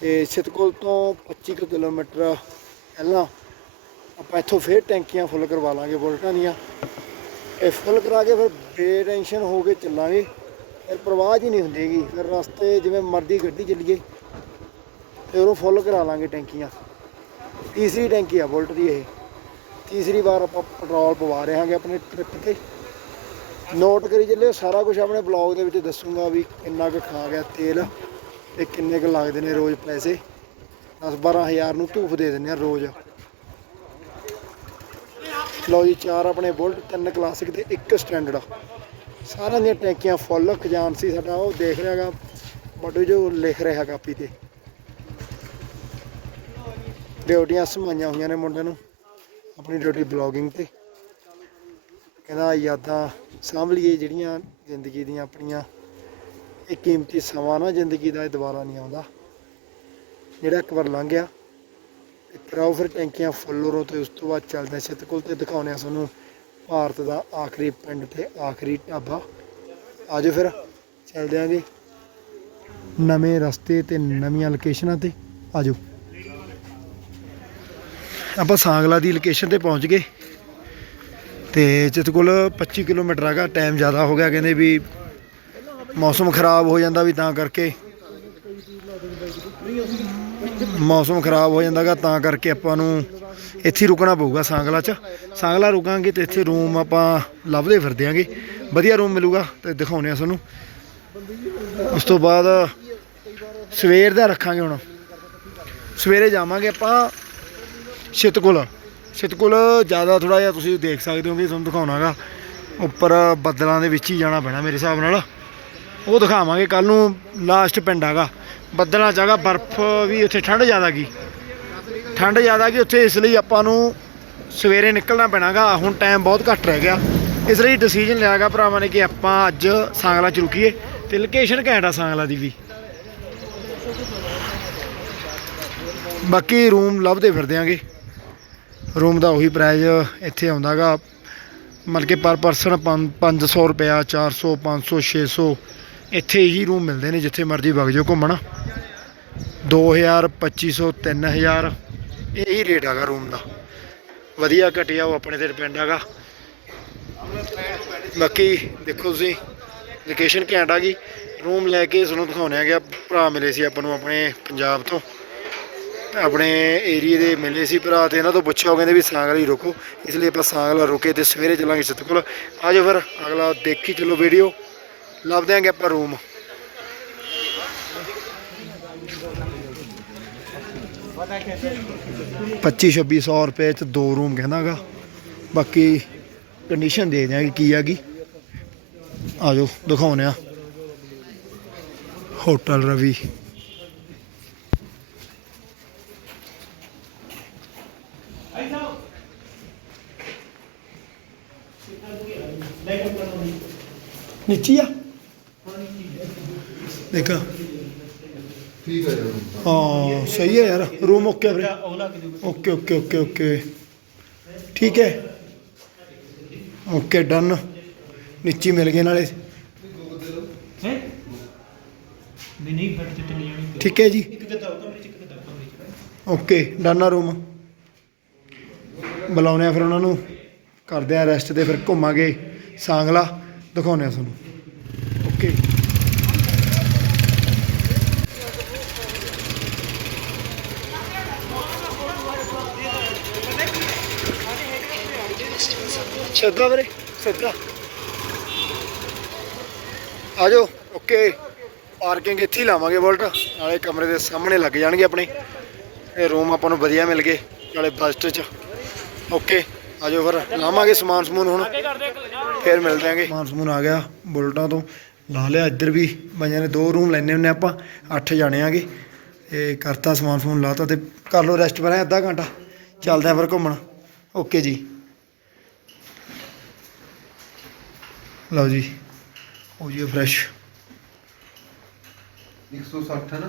ਤੇ ਛਿਤਕੋਲ ਤੋਂ 25 ਕੁ ਕਿਲੋਮੀਟਰ ਪਹਿਲਾਂ ਆਪਾਂ ਇੱਥੋਂ ਫੇਰ ਟੈਂਕੀਆਂ ਫੁੱਲ ਕਰਵਾ ਲਾਂਗੇ ਬੁਲਟਾਂ ਦੀਆਂ। ਇਹ ਫੁੱਲ ਕਰਾ ਕੇ ਫਿਰ ਬੇਟੈਂਸ਼ਨ ਹੋ ਕੇ ਚੱਲਾਂਗੇ, ਫਿਰ ਪ੍ਰਵਾਹ ਹੀ ਨਹੀਂ ਹੁੰਦੀਗੀ ਫਿਰ ਰਸਤੇ ਜਿਵੇਂ ਮਰਦੀ ਗੱਡੀ ਚੱਲੀਏ, ਤੇ ਉਹਨੂੰ ਫੁੱਲ ਕਰਾ ਲਾਂਗੇ ਟੈਂਕੀਆਂ। ਤੀਸਰੀ ਟੈਂਕੀ ਆ ਬੁਲਟ ਦੀ ਇਹ। ਤੀਸਰੀ ਵਾਰ ਆਪਾਂ ਪੈਟਰੋਲ ਪਵਾ ਰਹੇ ਹਾਂਗੇ ਆਪਣੇ ਟ੍ਰਿਪ ਤੇ। ਨੋਟ ਕਰੀ ਚੱਲਿਓ, ਸਾਰਾ ਕੁਝ ਆਪਣੇ ਬਲੌਗ ਦੇ ਵਿੱਚ ਦੱਸੂਗਾ ਵੀ ਕਿੰਨਾ ਕੁ ਖਾ ਗਿਆ ਤੇਲ ਤੇ ਕਿੰਨੇ ਕੁ ਲੱਗਦੇ ਨੇ ਰੋਜ਼ ਪੈਸੇ। 10 12000 ਨੂੰ ਧੂਫ ਦੇ ਦਿੰਦੇ ਆ ਰੋਜ਼। ਲਓ ਜੀ, ਚਾਰ ਆਪਣੇ ਬੁਲਟ, ਤਿੰਨ ਕਲਾਸਿਕ ਤੇ ਇੱਕ ਸਟੈਂਡਰਡ ਸਾਰਿਆਂ ਦੀਆਂ ਟੈਂਕੀਆਂ ਫੁੱਲ ਖਜਾਨ ਸੀ ਸਾਡਾ, ਉਹ ਦੇਖ ਰਿਹਾਗਾ ਬਟੂ ਜੋ ਲਿਖ ਰਿਹਾ ਕਾਪੀ ਤੇ। ਡਿਊਟੀਆਂ ਸਮਾਈਆਂ ਹੋਈਆਂ ਨੇ ਮੁੰਡੇ ਨੂੰ, ਆਪਣੀ ਡਿਊਟੀ ਬਲੌਗਿੰਗ ਤੇ। ਕਹਿੰਦਾ ਯਾਦਾਂ ਸਾਂਭ ਲਈਏ ਜਿਹੜੀਆਂ ਜ਼ਿੰਦਗੀ ਦੀਆਂ ਆਪਣੀਆਂ ਇਹ ਕੀਮਤੀ ਸਮਾਂ ਨਾ ਜ਼ਿੰਦਗੀ ਦਾ ਇਹ ਦੁਬਾਰਾ ਨਹੀਂ ਆਉਂਦਾ। ਜਿਹੜਾ ਇੱਕ ਵਾਰ ਲੰਘ ਗਿਆ ਕਰਾਓ ਫਿਰ ਟੈਂਕੀਆਂ ਫੁੱਲ ਰੋ ਤੇ ਉਸ ਤੋਂ ਬਾਅਦ ਚੱਲਦੇ ਹਾਂ ਛਤਕੁਲ ਤੇ ਦਿਖਾਉਂਦੇ ਆ ਤੁਹਾਨੂੰ ਭਾਰਤ ਦਾ ਆਖਰੀ ਪਿੰਡ ਤੇ ਆਖਰੀ ਢਾਬਾ। ਆਜੋ ਫਿਰ, ਚੱਲਦੇ ਆਂਗੇ ਨਵੇਂ ਰਸਤੇ ਤੇ ਨਵੀਆਂ ਲੋਕੇਸ਼ਨਾਂ ਤੇ। ਆਜੋ। ਆਪਾਂ ਸਾਂਗਲਾ ਦੀ ਲੋਕੇਸ਼ਨ ਤੇ ਪਹੁੰਚ ਗਏ। ਤੇ ਜਿੱਤ ਕੋਲ 25 ਕਿਲੋਮੀਟਰ ਹੈਗਾ ਟਾਈਮ ਜ਼ਿਆਦਾ ਹੋ ਗਿਆ, ਕਹਿੰਦੇ ਵੀ ਮੌਸਮ ਖਰਾਬ ਹੋ ਜਾਂਦਾ ਵੀ ਤਾਂ ਕਰਕੇ। ਮੌਸਮ ਖਰਾਬ ਹੋ ਜਾਂਦਾਗਾ ਤਾਂ ਕਰਕੇ ਆਪਾਂ ਨੂੰ ਇੱਥੇ ਰੁਕਣਾ ਪਊਗਾ ਸਾਂਗਲਾ 'ਚ। ਸਾਂਗਲਾ ਰੁਕਾਂਗੇ ਤੇ ਇੱਥੇ ਰੂਮ ਆਪਾਂ ਲੱਭਦੇ ਫਿਰਦੇ ਆਂਗੇ। ਵਧੀਆ ਰੂਮ ਮਿਲੂਗਾ ਤੇ ਦਿਖਾਉਂਦੇ ਆ ਤੁਹਾਨੂੰ। ਉਸ ਤੋਂ ਬਾਅਦ ਸਵੇਰ ਦਾ ਰੱਖਾਂਗੇ ਹੁਣ। ਸਵੇਰੇ ਜਾਵਾਂਗੇ ਆਪਾਂ ਛਿਤਕੁਲ ਛਿਤਕੁਲ ਜ਼ਿਆਦਾ ਥੋੜਾ ਜਿਹਾ ਤੁਸੀਂ ਦੇਖ ਸਕਦੇ ਹੋ ਕਿ ਤੁਹਾਨੂੰ ਦਿਖਾਉਣਾਗਾ। ਉੱਪਰ ਬੱਦਲਾਂ ਦੇ ਵਿੱਚ ਹੀ ਜਾਣਾ ਪੈਣਾ ਮੇਰੇ ਹਿਸਾਬ ਨਾਲ। ਉਹ ਦਿਖਾਵਾਂਗੇ ਕੱਲ ਨੂੰ ਲਾਸਟ ਪਿੰਡ ਹੈਗਾ। ਬੱਦਲਾਂ ਚ ਹੈਗਾ ਬਰਫ਼ ਵੀ ਉੱਥੇ ਠੰਡ ਜ਼ਿਆਦਾ ਗਈ ਠੰਡ ਜ਼ਿਆਦਾ ਗਈ ਉੱਥੇ, ਇਸ ਲਈ ਆਪਾਂ ਨੂੰ ਸਵੇਰੇ ਨਿਕਲਣਾ ਪੈਣਾਗਾ। ਹੁਣ ਟਾਈਮ ਬਹੁਤ ਘੱਟ ਰਹਿ ਗਿਆ। ਇਸ ਲਈ ਡਿਸੀਜਨ ਲਿਆਗਾ ਭਰਾਵਾਂ ਨੇ ਕਿ ਆਪਾਂ ਅੱਜ ਸਾਂਗਲਾ ਚ ਰੁਕੀਏ ਤੇ ਲੋਕੇਸ਼ਨ ਘੈਂਟ ਆ ਸਾਂਗਲਾ ਦੀ ਵੀ। ਬਾਕੀ ਰੂਮ ਲੱਭਦੇ ਫਿਰਦੇ ਆਂਗੇ। ਰੂਮ ਦਾ ਉਹੀ ਪ੍ਰਾਈਜ਼ ਇੱਥੇ ਆਉਂਦਾਗਾ। ਮਤਲਬ ਕਿ ਪਰ ਪਰਸਨ 500 ਰੁਪਿਆ 400 500 600 ਇੱਥੇ ਹੀ ਰੂਮ ਮਿਲਦੇ ਨੇ ਜਿੱਥੇ ਮਰਜ਼ੀ ਵਗ ਜਾਓ ਘੁੰਮਣ। 2000 2500 3000 ਇਹੀ ਰੇਟ ਹੈਗਾ ਰੂਮ ਦਾ। ਵਧੀਆ ਘਟਿਆ ਉਹ ਆਪਣੇ ਤੇ ਡਿਪੈਂਡ ਹੈਗਾ। ਬਾਕੀ ਦੇਖੋ ਤੁਸੀਂ ਲੋਕੇਸ਼ਨ ਘੈਂਟ ਆ ਗਈ। ਰੂਮ ਲੈ ਕੇ ਤੁਹਾਨੂੰ ਦਿਖਾਉਣੇ ਆ ਗਿਆ ਭਰਾ ਮਿਲੇ ਸੀ ਆਪਾਂ ਨੂੰ ਆਪਣੇ ਪੰਜਾਬ ਤੋਂ। ਆਪਣੇ ਏਰੀਏ ਦੇ ਮਿਲੇ ਸੀ ਭਰਾ ਤੇ ਇਹਨਾਂ ਤੋਂ ਪੁੱਛਿਆ, ਉਹ ਕਹਿੰਦੇ ਵੀ ਸਾਂਗਲ ਹੀ ਰੁਕੋ, ਇਸ ਲਈ ਆਪਾਂ ਸਾਂਗਲ ਰੁਕੇ ਤੇ ਸਵੇਰੇ ਚੱਲਾਂਗੇ ਸਤਕੁਲ ਆਜੋ ਫਿਰ, ਅਗਲਾ ਦੇਖੀ ਚਲੋ ਵੀਡੀਓ ਲੱਭ ਦਿਆਂਗੇ ਆਪਾਂ ਰੂਮ ਪੱਚੀ, ਛੱਬੀ, ਸੌ ਰੁਪਏ ਚ ਦੋ ਰੂਮ ਕਹਿੰਦਾਗਾ। ਬਾਕੀ ਕੰਡੀਸ਼ਨ ਦੇ ਦਿਆਂਗੇ ਕੀ ਹੈਗੀ ਆਜੋ ਦਿਖਾਉਨੇ ਆ। ਹੋਟਲ ਰਵੀ। ਨੀਚੀ ਆ। ਦੇਖਾ। ਠੀਕ ਹੈ ਹਾਂ ਸਹੀ ਹੈ ਯਾਰ। ਰੂਮ ਓਕੇ ਵੀਰੇ। ਓਕੇ ਓਕੇ ਓਕੇ ਓਕੇ ਠੀਕ ਹੈ। ਓਕੇ ਡਨ ਨੀਚੀ ਮਿਲ ਗਏ ਨਾਲੇ। ਹੈ? ਨਹੀਂ ਨਹੀਂ ਬੈਠ ਤੇ ਨਹੀਂ ਜਾਣੀ। ਠੀਕ ਹੈ ਜੀ। ਇੱਕ ਗੱਦਾ ਉਹ ਕਮਰੇ ਚ ਇੱਕ ਗੱਦਾ ਕਮਰੇ ਚ। ਓਕੇ ਡਨ ਆ ਰੂਮ ਬੁਲਾਉਨੇ ਆ ਫਿਰ ਉਹਨਾਂ ਨੂੰ। ਕਰਦੇ ਆ ਰੈਸਟ ਤੇ ਫਿਰ ਘੁੰਮਾਂਗੇ। ਸਾਂਗਲਾ ਦਿਖਾਉਨੇ ਆ ਤੁਹਾਨੂੰ ਓਕੇ ਸਿੱਧਾ ਵੀਰੇ ਸਿੱਧਾ ਆ ਜਾਓ, ਓਕੇ। ਪਾਰਕਿੰਗ ਇੱਥੇ ਹੀ ਲਾਵਾਂਗੇ ਬੁਲਟ ਨਾਲੇ ਕਮਰੇ ਦੇ ਸਾਹਮਣੇ ਲੱਗ ਜਾਣਗੇ ਆਪਣੇ। ਇਹ ਰੂਮ ਆਪਾਂ ਨੂੰ ਵਧੀਆ ਮਿਲ ਗਏ, ਨਾਲੇ ਬਜਟ ਚ। ਓਕੇ, ਆ ਜਾਓ ਫਿਰ। ਲਾਵਾਂਗੇ ਸਮਾਨ ਸਮੂਨ ਹੁਣ। ਫਿਰ ਮਿਲ ਜਾਾਂਗੇ। ਸਮਾਨ ਸਮੂਨ ਆ ਗਿਆ ਬੁਲਟਾਂ ਤੋਂ। ਲਾ ਲਿਆ ਇੱਧਰ ਵੀ। ਬਾਈਆਂ ਨੇ ਦੋ ਰੂਮ ਲੈਣੇ ਹੁੰਨੇ ਆਪਾਂ, ਅੱਠ ਜਾਣੇ ਆਗੇ। ਇਹ ਕਰਤਾ ਸਮਾਨ ਸਮੂਨ, ਲਾਤਾ ਤੇ ਕਰ ਲਓ ਰੈਸਟ ਪਰ ਅੱਧਾ ਘੰਟਾ। ਚੱਲਦੇ ਆ ਫਿਰ ਘੁੰਮਣ। ਓਕੇ ਜੀ। ਲਓ ਜੀ। ਹੋ ਜੀ ਫਰੈਸ਼ 160 ਹੈ ਨਾ?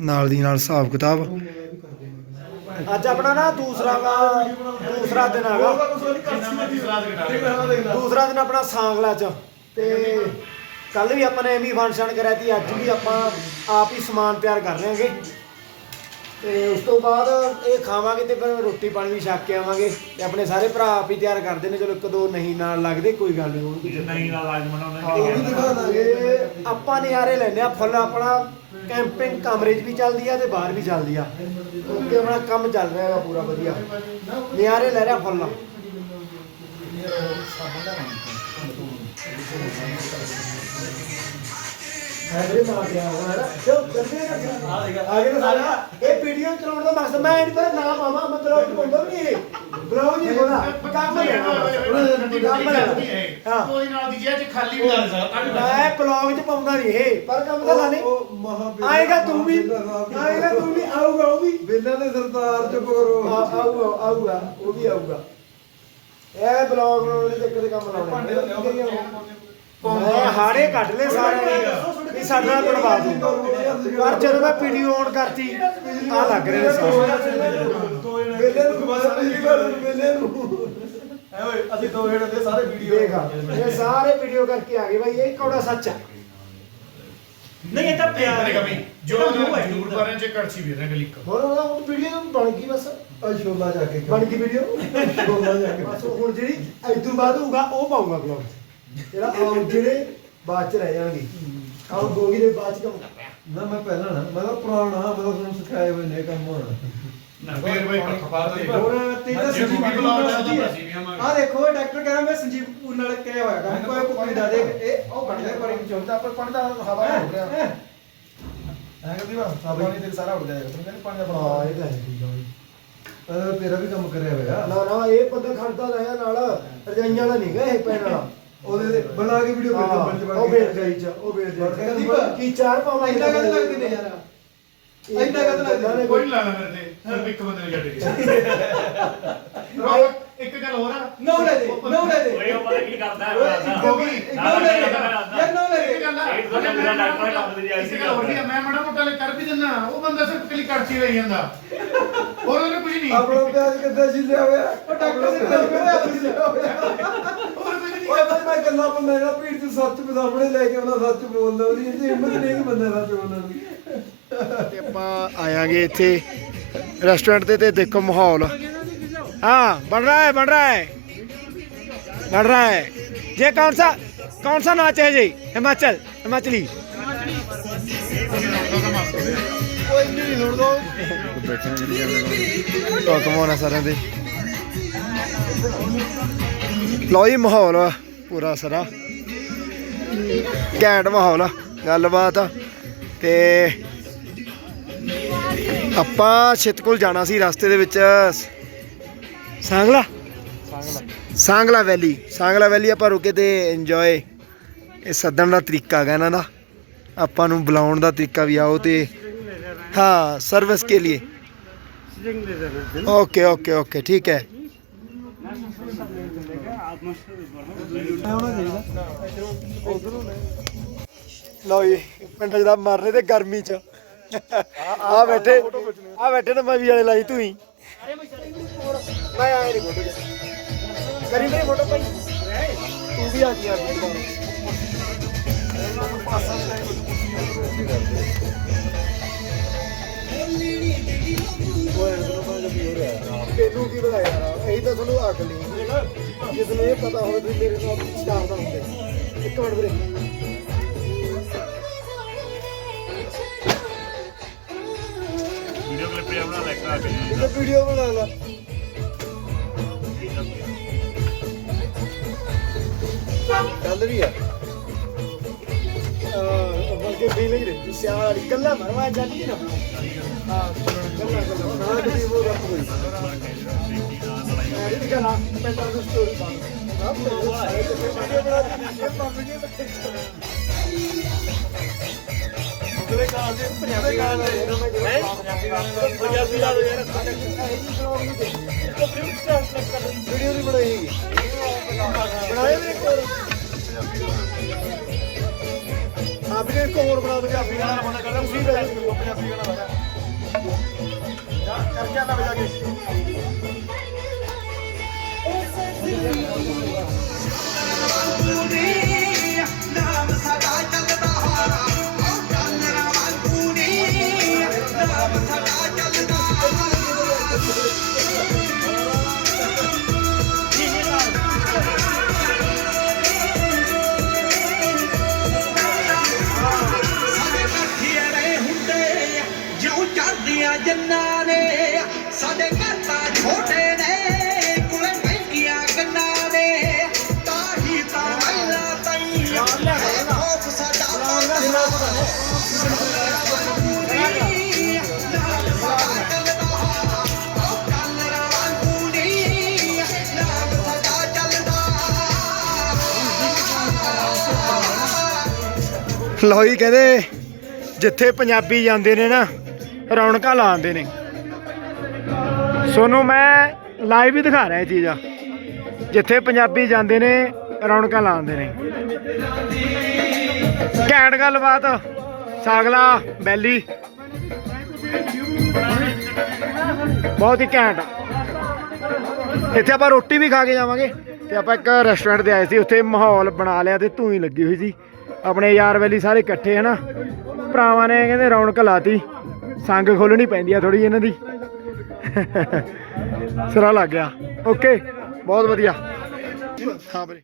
ਨਾਲ ਦੀ ਨਾਲ ਹਿਸਾਬ ਕਿਤਾਬ। ਅੱਜ ਆਪਣਾ ਨਾ ਦੂਸਰਾ ਦੂਸਰਾ ਦਿਨ ਹੈਗਾ। ਦੂਸਰਾ ਦਿਨ ਆਪਣਾ ਸਾਂਗਲਾ ਚ। ਤੇ ਕੱਲ ਵੀ ਆਪਾਂ ਨੇ ਐਵੇਂ ਫੰਕਸ਼ਨ ਕਰਿਆ ਸੀ ਅੱਜ ਵੀ ਆਪਾਂ ਆਪ ਹੀ ਸਮਾਨ ਤਿਆਰ ਕਰ ਰਹੇ ਹਾਂਗੇ। ਤੇ ਉਸ ਤੋਂ ਬਾਅਦ ਇਹ ਖਾਵਾਂਗੇ ਤੇ ਫਿਰ ਰੋਟੀ ਪਾਣੀ ਵੀ ਛਕ ਕੇ ਆਵਾਂਗੇ ਤੇ ਆਪਣੇ ਸਾਰੇ ਭਰਾ ਆਪ ਹੀ ਤਿਆਰ ਕਰਦੇ ਨੇ। ਚਲੋ ਇੱਕ ਦੋ ਨਹੀਂ ਨਾਲ ਲੱਗਦੇ ਕੋਈ ਗੱਲ ਨਹੀਂ। ਹੋਣਗੇ ਨਹੀਂ ਨਾਲ ਲਾਜ ਮਨਾਉਣਾ ਉਹ ਵੀ ਦਿਖਾ ਦਾਂਗੇ ਆਪਾਂ ਨਿਆਰੇ ਲੈਨੇ ਆ ਫੁੱਲ ਆਪਣਾ ਕੈਂਪਿੰਗ ਕਮਰੇ 'ਚ ਵੀ ਚੱਲਦੀ ਆ ਤੇ ਬਾਹਰ ਵੀ ਚੱਲਦੀ ਆ। ਓਕੇ ਆਪਣਾ ਕੰਮ ਚੱਲ ਰਿਹਾ ਹੈਗਾ ਪੂਰਾ ਵਧੀਆ। ਨਿਆਰੇ ਲੈ ਰਿਹਾ ਫੁੱਲ। ਐਵਰੇ ਮਾਰ ਗਿਆ ਹੋਣਾ ਨਾ ਜੋ ਕਰਦੇ ਆ ਆਗੇ ਤਾਂ ਸਾਰਾ ਇਹ ਵੀਡੀਓ ਚਲਾਉਣ ਦਾ ਮਕਸਦ ਮੈਂ ਇਹਨੂੰ ਪਰ ਨਾ ਪਾਵਾਂ ਮੈਂ ਬਲੌਗ ਚ ਪਾਉਂਦਾ ਵੀ ਨਹੀਂ ਬਲੌਗ ਨਹੀਂ ਹੋਣਾ ਕੰਮ ਲੈਣਾ ਕੰਮ ਲੈਣਾ ਹਾਂ ਕੋਈ ਨਾਲ ਦੀ ਜੇ ਖਾਲੀ ਵੀ ਲਾ ਸਕਦਾ ਮੈਂ ਬਲੌਗ ਚ ਪਾਉਂਦਾ ਨਹੀਂ ਇਹ ਪਰ ਕੰਮ ਤਾਂ ਲਾਣੇ ਉਹ ਮਹਾ ਆਏਗਾ ਤੂੰ ਵੀ ਆਏਗਾ ਤੂੰ ਵੀ ਆਊਗਾ ਉਹ ਵੀ ਬਿੱਲਾਂ ਦੇ ਸਰਦਾਰ ਚੁੱਪ ਕਰੋ ਆ- ਆਊਗਾ ਆਊਗਾ ਉਹ ਵੀ ਆਊਗਾ ਇਹ ਬਲੌਗ ਦੇ ਚੱਕਰ ਦੇ ਕੰਮ ਲਾਉਣੇ ਮੈਂ ਹਾੜੇ ਕੱਢ ਲਏ ਸਾਰਿਆਂ ਨੇ ਵੀ ਸਾਡਾ ਨਾਲ ਬਣਵਾ ਦੂੰ। ਪਰ ਜਦੋਂ ਮੈਂ ਵੀਡੀਓ ਔਨ ਕਰਤੀ ਆ ਲੱਗ ਰਹੇ ਨੇ ਸਾਰੇ ਬਿੱਲੇ ਨੂੰ ਪਿਛਲੀ ਵਾਰ ਬਿੱਲੇ ਨੂੰ। ਐ ਓਏ ਅਸੀਂ ਦੋ ਜਣੇ ਦੇ ਸਾਰੇ ਦੇਖ ਆ, ਇਹ ਸਾਰੇ ਵੀਡੀਓ ਕਰਕੇ ਆ ਗਏ ਬਾਈ ਇਹ ਕੌੜਾ ਸੱਚ ਆ। ਨਹੀਂ ਇਹ ਤਾਂ ਪਿਆਰ ਹੈ ਕਮੀ ਜੋ ਜੂੜ ਕਰਾਂ ਚ ਕੜਛੀ ਵੀ ਨਾ ਕਲਿੱਕ ਹੁਣ ਉਹ ਵੀਡੀਓ ਬਣ ਗਈ ਬਸ। ਆ ਸ਼ੋਲਾ ਜਾ ਕੇ ਬਣ ਗਈ ਵੀਡੀਓ ਸ਼ੋਲਾ ਜਾ ਕੇ। ਬਸ ਹੁਣ ਜਿਹੜੀ ਇਦੋਂ ਬਾਅਦ ਹੋਊਗਾ ਉਹ ਪਾਊਗਾ ਬਲੌਗ ਜਿਹੜਾ ਆਉ ਜਿਹੜੇ ਬਾਅਦ ਚ ਰਹਿ ਜਾਣਗੇ। ਆਉ ਗੋਗੀ ਦੇ ਬਾਅਦ ਚ ਕੰਮ ਕਰਨਾ ਨਾ ਮੈਂ ਪਹਿਲਾਂ ਨਾ ਮੈਂ ਤਾਂ ਪੁਰਾਣਾ ਮੈਂ ਤਾਂ ਤੁਹਾਨੂੰ ਸਿਖਾਏ ਹੋਏ ਨੇ ਕੰਮ ਹੁਣ। ਨਾ ਫੇਰ ਬਈ ਪੱਖ ਪਾ ਦੇ। ਹੋਰ ਤੇ ਇਹਦਾ ਜੇ ਸੰਜੀਵ ਨਾਲ ਤਾਂ ਸਿੱਧੀ ਹੈ? ਅਸੀਂ ਵੀ ਆਵਾਂਗੇ। ਆਹ ਦੇਖੋ ਇਹ ਡਾਕਟਰ ਕਹਿੰਦਾ ਮੈਂ ਸੰਜੀਵ ਕਪੂਰ ਨਾਲ ਕਿਹਾ ਹੋਇਆ ਕੰਮ ਕੋਈ ਕੋਈ ਦਾ ਦੇਖ ਇਹ ਉਹ ਕੱਢ ਦੇ ਪਰ ਚੌਂਦਾ ਪਰ ਪਾਣੀ ਦਾ ਹਵਾ ਹੋ ਰਿਹਾ ਐ ਕਹਿੰਦੀ ਵਾ ਪਾਣੀ ਤੇ ਸਾਰਾ ਉੱਡ ਜਾਏਗਾ ਤੂੰ ਕਹਿੰਦੀ ਪਾਣੀ ਦਾ ਹਾਂ ਇਹ ਤਾਂ ਹੈ ਠੀਕ ਆ ਬਾਈ। ਬਣਾ ਤੇਰਾ ਵੀ ਕੰਮ ਕਰਿਆ ਹੋਇਆ। ਨਾ ਨਾ ਇਹ ਬੰਦਾ ਖੜਦਾ ਰਿਹਾ ਨਾਲ ਰਜਾਈਆਂ ਦਾ ਨਹੀਂਗਾ ਇਹ ਪੈਣ ਵਾਲਾ। ਉਹਦੇ ਤੇ ਬਣਾ ਕੇ ਵੀਡੀਓ ਹਾਂ, ਕੰਪਨੀ ਚ ਉਹ ਵੇਚ ਗਈ ਚ। ਉਹ ਵੇਚ ਗਈ ਦੀਪ। ਕੀ ਚਾਰ ਪਾਵਾਂ ਇੰਨਾ ਕਦ ਲੱਗਦੇ ਨੇ ਯਾਰ। ਇੰਨਾ ਕਦ ਲੱਗਦੇ ਕੋਈ ਲਾਣਾ ਮੇਰੇ ਤੇ ਸਿਰਫ ਇੱਕ ਬੰਦੇ ਨੂੰ ਛੱਡ ਕੇ। ਇੱਕ ਗੱਲ ਹੋਰ ਆ। ਨੌ ਲੈ ਦੇ ਨੌ ਲੈ ਦੇ। ਓਏ ਉਹ ਪਤਾ ਕੀ ਕਰਦਾ? ਹੈ ਹੋ ਗਈ। ਨੌ ਲੈ ਦੇ। ਯਾਰ ਨੌ ਲੈ ਇੱਕ ਦੇ ਗੱਲ ਆ। ਇਹ ਤਾਂ ਮੇਰਾ ਡਾਕਟਰ ਦਾ ਕੰਮ ਤੇ ਜਾਈ ਇੱਕ ਗੱਲ ਹੋਰ ਵੀ ਆ, ਮੈਂ ਮਾੜਾ ਮੋਟਾ ਲੈ ਕਰ ਵੀ ਦਿੰਦਾ। ਉਹ ਬੰਦਾ ਸਿਰਫ ਕਲੀ ਕੜਛੀ ਰਹੀ ਜਾਂਦਾ। ਹੋਰ ਉਹਨੇ ਕੁਝ ਨਹੀਂ। ਆਪਣਾ ਪਿਆਜ ਕਿੱਦਾਂ ਛਿੱਲਿਆ ਹੋਇਆ? ਉਹ ਡਾਕਟਰ ਦੇ ਨਾਲ ਹੋਇਆ। ਛਿੱਲਿਆ ਹੋਰ ਕੁਝ ਨਹੀਂ। ਓਏ ਭਾਈ ਮੈਂ ਗੱਲਾਂ ਬੰਦਾ ਨਾ ਭੀੜ ਤੇ ਸੱਚ ਸਾਹਮਣੇ ਲੈ ਕੇ ਉਹਨਾਂ ਸੱਚ ਬੋਲਦਾ ਉਹਦੀ। ਹਿੰਮਤ ਨਹੀਂ ਕਿ ਬੰਦਾ ਸੱਚ ਬੋਲਣ ਦੀ। ਤੇ ਆਪਾਂ ਆਇਆਂਗੇ ਇੱਥੇ ਰੈਸਟੋਰੈਂਟ ਤੇ ਤੇ ਦੇਖੋ ਮਾਹੌਲ। हाँ बन रहा है बन रहा है बन रहा है ये कौन सा कौन सा नाच है जी हिमाचल हिमाचली ਹੁਕਮ ਹੋਣਾ ਸਾਰਿਆਂ ਦੇ ਲਓ ਜੀ ਮਾਹੌਲ ਆ ਪੂਰਾ ਸਾਰਾ ਘੈਂਟ ਮਾਹੌਲ ਆ ਗੱਲਬਾਤ ਆ ਤੇ ਆਪਾਂ ਛਿਤਕੁਲ ਜਾਣਾ ਸੀ ਰਸਤੇ ਦੇ ਵਿੱਚ ਸਾਂਗਲਾ ਸਾਂਗਲਾ ਵੈਲੀ ਸਾਂਗਲਾ ਵੈਲੀ ਆਪਾਂ ਰੁਕੇ ਤੇ ਇੰਜੋਏ ਇਹ ਸੱਦਣ ਦਾ ਤਰੀਕਾ ਹੈਗਾ ਇਹਨਾਂ ਦਾ ਆਪਾਂ ਨੂੰ ਬੁਲਾਉਣ ਦਾ ਤਰੀਕਾ ਵੀ ਆਓ ਤੇ ਹਾਂ ਸਰਵਿਸ ਕੇ ਲਈ ओके ओके ओके ठीक है ਲਓ ਜੀ ਪਿੰਡ ਦਾ ਮਰਨੇ ਤੇ ਗਰਮੀ ਚ ਆ ਬੈਠੇ ਆ ਬੈਠੇ ਨਾ ਮਵੀ ਵਾਲੇ ਲਾਈ ਤੂੰ ਹੀ ਮੈਂ ਆਏ ਨਹੀਂ ਫੋਟੋ ਕਰੀ ਮੇਰੀ ਫੋਟੋ ਭਾਈ। ਤੂੰ ਵੀ ਆ ਜੀ ਯਾਰ ਤੈਨੂੰ ਕੀ ਪਤਾ ਯਾਰ, ਇਹੀ ਤਾਂ ਤੁਹਾਨੂੰ ਅਕਲ ਨਹੀਂ ਜਿਸ ਨੂੰ ਇਹ ਪਤਾ ਹੋਵੇ ਵੀ ਮੇਰੇ ਨਾਲ ਚਾਰ ਦਾ ਹੁੰਦੇ। ਇੱਕ ਮਿੰਟ ਵੀਰੇ। ਕਲਿੱਪ ਜਿਹਾ ਬਣਾ ਲੈ ਕੇ ਆ ਕੇ ਇਹ ਵੀਡੀਓ ਬਣਾ ਲਾ ਚੱਲ ਰਹੀ ਆ ਅਹ ਬਲਕਿ ਫੀਲਿੰਗ ਰਹੀ ਸਿਆਲ ਵਾਲੀ ਕੱਲਾ ਮਰਵਾ ਜਾਂਦੀ ਨਾ ਹਾਂ ਕੱਲਾ ਕੱਲਾ ਨਾ ਕਿਤੇ ਉਹ ਰੱਬ ਕੋਈ ਇਹ ਕਹਣਾ ਮੈਂ ਤਾਂ ਸਟੋਰੀ ਬਣਾ ਪੰਜਾਬੀ ਗਾਣ ਹੈ ਪੰਜਾਬੀ ਲਾ ਦੋ ਯਾਰ ਵੀਡੀਓ ਨਹੀਂ ਬਣਾਈ ਹੈਗੀ ਬਣਾਏ ਵੀ ਇੱਕ ਹੋਰ ਆਪ ਵੀ ਇੱਕ ਹੋਰ ਬਣਾ ਦੋ ਪੰਜਾਬੀ ਗਾਣਾ ਬੰਦਾ ਕਰਦਾ ਤੁਸੀਂ ਬੈਠ ਜਾਓ ਪੰਜਾਬੀ ਗਾਣਾ ਲਗਾ ਕਰਕੇ ਆਣਾ ਵਜਾ ਕੇ ਖੀਰੇ ਚੜਦੀਆਂ ਜੰਨਾਂ ਨੇ ਸਾਡੇ ਘਰ ਤਾਂ ਛੋਟੇ ਨੇ ਕੁਲੇ ਮਹਿੰਗੀਆਂ ਗੰਨਾਂ ਨੇ ਤਾਂ ਹੀ ਤਾਂ ਮਹਿਲਾ ਤਈ ਖੋਫ ਸਾਡਾ ਲਓ ਜੀ ਕਹਿੰਦੇ ਜਿੱਥੇ ਪੰਜਾਬੀ ਜਾਂਦੇ ਨੇ ਨਾ ਰੌਣਕਾਂ ਲਾਉਂਦੇ ਨੇ। ਸੋਨੂੰ ਮੈਂ ਲਾਈਵ ਹੀ ਦਿਖਾ ਰਿਹਾ ਇਹ ਚੀਜ਼ ਆ। ਜਿੱਥੇ ਪੰਜਾਬੀ ਜਾਂਦੇ ਨੇ, ਰੌਣਕਾਂ ਲਾਉਂਦੇ ਨੇ। ਘੈਂਟ ਗੱਲਬਾਤ, ਸਾਗਲਾ, ਬੈਲੀ। ਬਹੁਤ ਹੀ ਘੈਂਟ। ਇੱਥੇ ਆਪਾਂ ਰੋਟੀ ਵੀ ਖਾ ਕੇ ਜਾਵਾਂਗੇ। ਤੇ ਆਪਾਂ ਇੱਕ ਰੈਸਟੋਰੈਂਟ ਤੇ ਆਏ ਸੀ, ਉੱਥੇ ਮਾਹੌਲ ਬਣਾ ਲਿਆ ਤੇ ਧੂਈ ਲੱਗੀ ਹੋਈ ਸੀ। ਆਪਣੇ ਯਾਰ ਵੈਲੀ ਸਾਰੇ ਇਕੱਠੇ, ਹਨਾ। ਭਰਾਵਾਂ ਨੇ ਕਹਿੰਦੇ ਰੌਣਕ ਲਾਤੀ। ਸੰਗ ਖੋਲਣੀ ਪੈਂਦੀ ਆ ਥੋੜੀ ਇਹਨਾਂ ਦੀ। ਸਿਰਾ ਲੱਗ ਗਿਆ। ਓਕੇ ਬਹੁਤ ਵਧੀਆ। ਹਾਂ ਵੀਰੇ